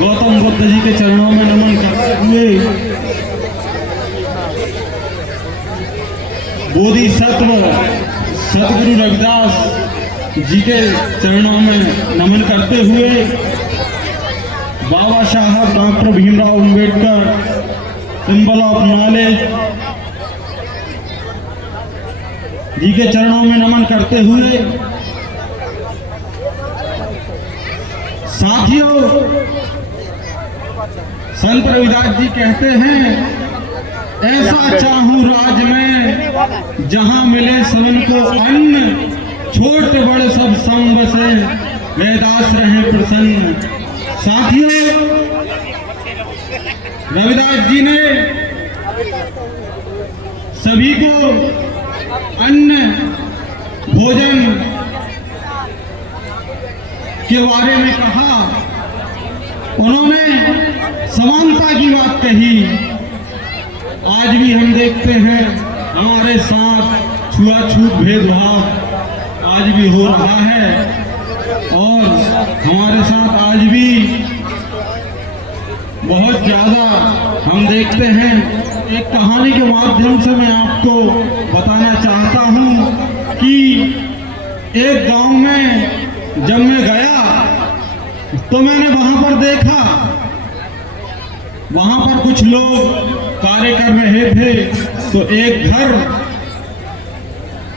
गौतम बुद्ध जी के चरणों में नमन करते हुए बोधिसत्व सदगुरु रविदास जी के चरणों में नमन करते हुए Baba Saheb doctor Bhimrao Ambedkar symbol of knowledge ji के चरणों में नमन करते हुए साथियों, संत रविदास जी कहते हैं, ऐसा चाहूं राज में जहां मिले सबन को अन्न, छोट बड़े सब संग से रविदास रहे प्रसन्न। साथियों, रविदास जी ने सभी को अन्न भोजन के बारे में कहा। उन्होंने समानता की बात कही। आज भी हम देखते हैं हमारे साथ छुआछूत भेदभाव आज भी हो रहा है और हमारे साथ आज भी बहुत ज्यादा हम देखते हैं। एक कहानी के माध्यम से मैं आपको बताना चाहता हूं कि एक गांव में जब मैं गया तो मैंने वहां पर देखा, वहां पर कुछ लोग कार्य कर रहे थे। तो एक घर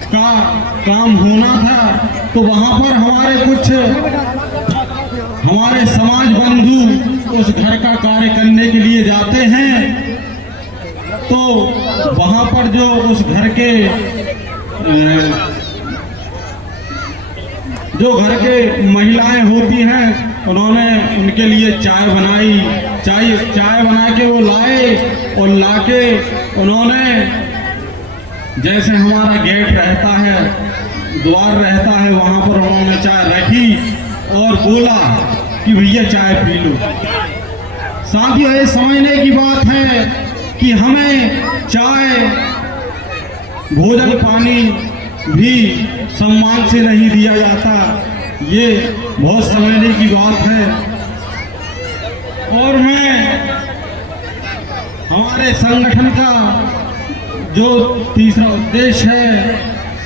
का काम होना था, तो वहां पर हमारे समाज बंधु उस घर का कार्य करने के लिए जाते हैं। तो वहां पर जो उस घर के महिलाएं होती हैं, उन्होंने उनके लिए चाय बनाई। चाय बना के वो लाए और लाके उन्होंने, जैसे हमारा गेट रहता है, द्वार रहता है, वहां पर उन्होंने चाय रखी और बोला कि भैया चाय पी लो। साथियों, ये समझने की बात है कि हमें चाय भोजन पानी भी सम्मान से नहीं दिया जाता। ये बहुत समझने की बात है। और मैं हमारे संगठन का जो तीसरा उद्देश्य है,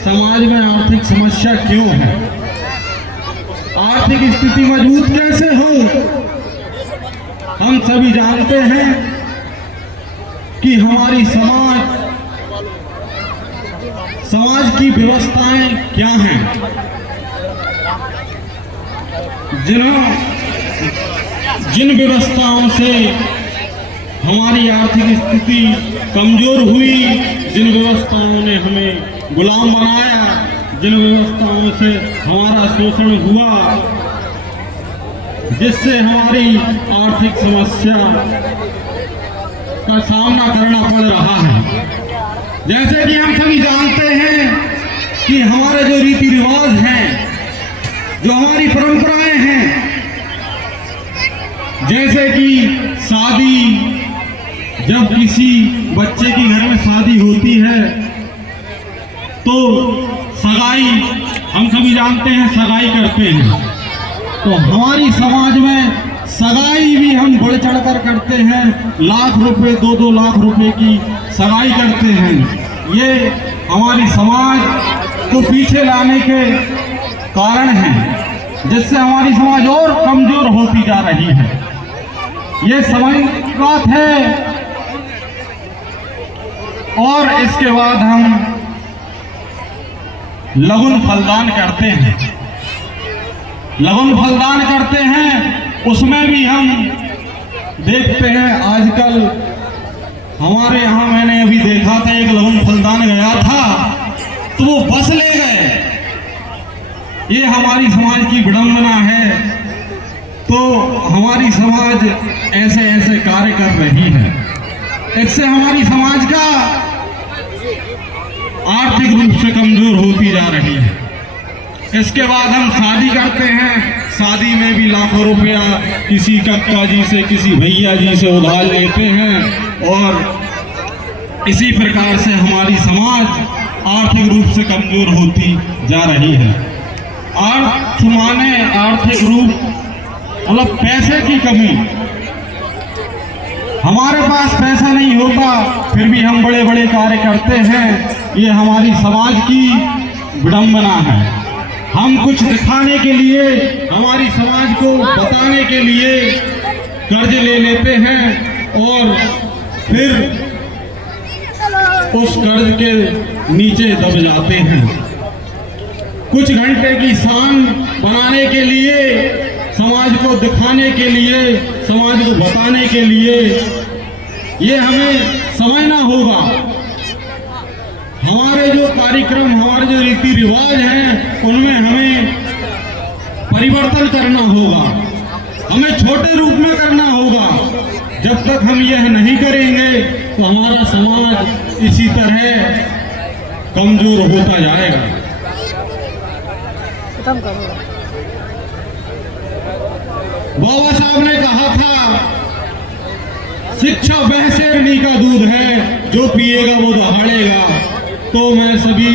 समाज में आर्थिक समस्या क्यों है, आर्थिक स्थिति मजबूत कैसे हो। हम सभी जानते हैं कि हमारी समाज की व्यवस्थाएं क्या हैं। जिन व्यवस्थाओं से हमारी आर्थिक स्थिति कमजोर हुई, जिन व्यवस्थाओं ने हमें गुलाम बनाया, जिन व्यवस्थाओं से हमारा शोषण हुआ, जिससे हमारी आर्थिक समस्या का सामना करना पड़ रहा है। जैसे कि हम सभी जानते हैं कि हमारे जो रीति रिवाज हैं, जो हमारी परंपराएं हैं, जैसे कि शादी, जब किसी बच्चे की घर में शादी होती है तो सगाई, हम सभी जानते हैं सगाई करते हैं। तो हमारी समाज में सगाई भी हम बढ़ चढ़ कर करते हैं। लाख रुपए, 2-2 लाख रुपए की सगाई करते हैं। ये हमारी समाज को पीछे लाने के कारण है, जिससे हमारी समाज और कमजोर होती जा रही है। ये समझ की बात है। और इसके बाद हम लगन फलदान करते हैं। लगन फलदान करते हैं, उसमें भी हम देखते हैं आजकल हमारे यहाँ, मैंने अभी देखा था, एक लगन फलदान गया था तो वो बस ले गए। ये हमारी समाज की विडंबना है। तो हमारी समाज ऐसे ऐसे कार्य कर रही है, इससे हमारी समाज का आर्थिक रूप से कमजोर होती जा रही है। इसके बाद हम शादी करते हैं, शादी में भी लाखों रुपया किसी कक्का जी से, किसी भैया जी से उधार लेते हैं और इसी प्रकार से हमारी समाज आर्थिक रूप से कमजोर होती जा रही है। अर्थ माने आर्थिक रूप मतलब पैसे की कमी। हमारे पास पैसा नहीं होता फिर भी हम बड़े बड़े कार्य करते हैं, ये हमारी समाज की विडंबना है। हम कुछ दिखाने के लिए, हमारी समाज को बताने के लिए कर्ज ले लेते हैं और फिर उस कर्ज के नीचे दब जाते हैं। कुछ घंटे की शान बनाने के लिए, समाज को दिखाने के लिए, समाज को बताने के लिए ये हमें समझना होगा। हमारे जो कार्यक्रम, हमारे जो रीति रिवाज हैं उनमें हमें परिवर्तन करना होगा, हमें छोटे रूप में करना होगा। जब तक हम यह नहीं करेंगे तो हमारा समाज इसी तरह कमजोर होता जाएगा। बाबा साहब ने कहा था, शिक्षा वह शेरनी का दूध है, जो पिएगा वो दहाड़ेगा। तो मैं सभी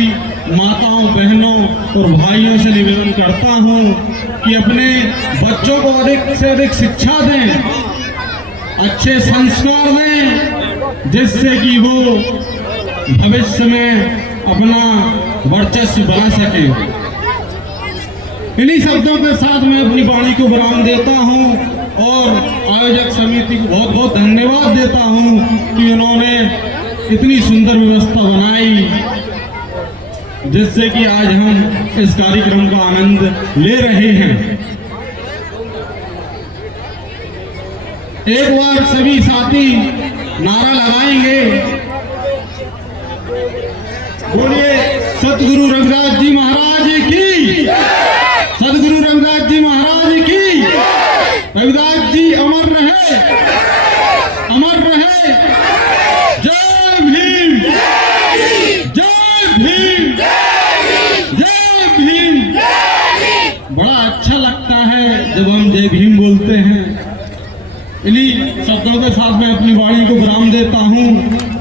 माताओं, बहनों और भाइयों से निवेदन करता हूं कि अपने बच्चों को अधिक से अधिक शिक्षा दें, अच्छे संस्कार दें, जिससे कि वो भविष्य में अपना वर्चस्व बना सके। इन्हीं शब्दों के साथ मैं अपनी वाणी को विराम देता हूं और आयोजक समिति को बहुत बहुत धन्यवाद देता हूं कि उन्होंने इतनी सुंदर व्यवस्था बनाई, जिससे कि आज हम इस कार्यक्रम का आनंद ले रहे हैं। एक बार सभी साथी नारा लगाएंगे, बोलिए सतगुरु रविदास जी महाराज की, सतगुरु रविदास जी महाराज की। रविदास जी अमर रहे, अमर रहे। जय भीम, जय भीम, जय भीम। बड़ा अच्छा लगता है जब हम जय भीम बोलते हैं। इन्हीं शब्दों के साथ मैं अपनी वाणी को विराम देता हूँ।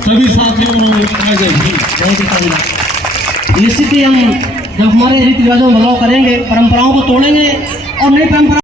सभी साथियों को जय भीम। निश्चित ही हम जब हमारे रीति रिवाजों में बदलाव करेंगे, परंपराओं को तोड़ेंगे और नई परंपरा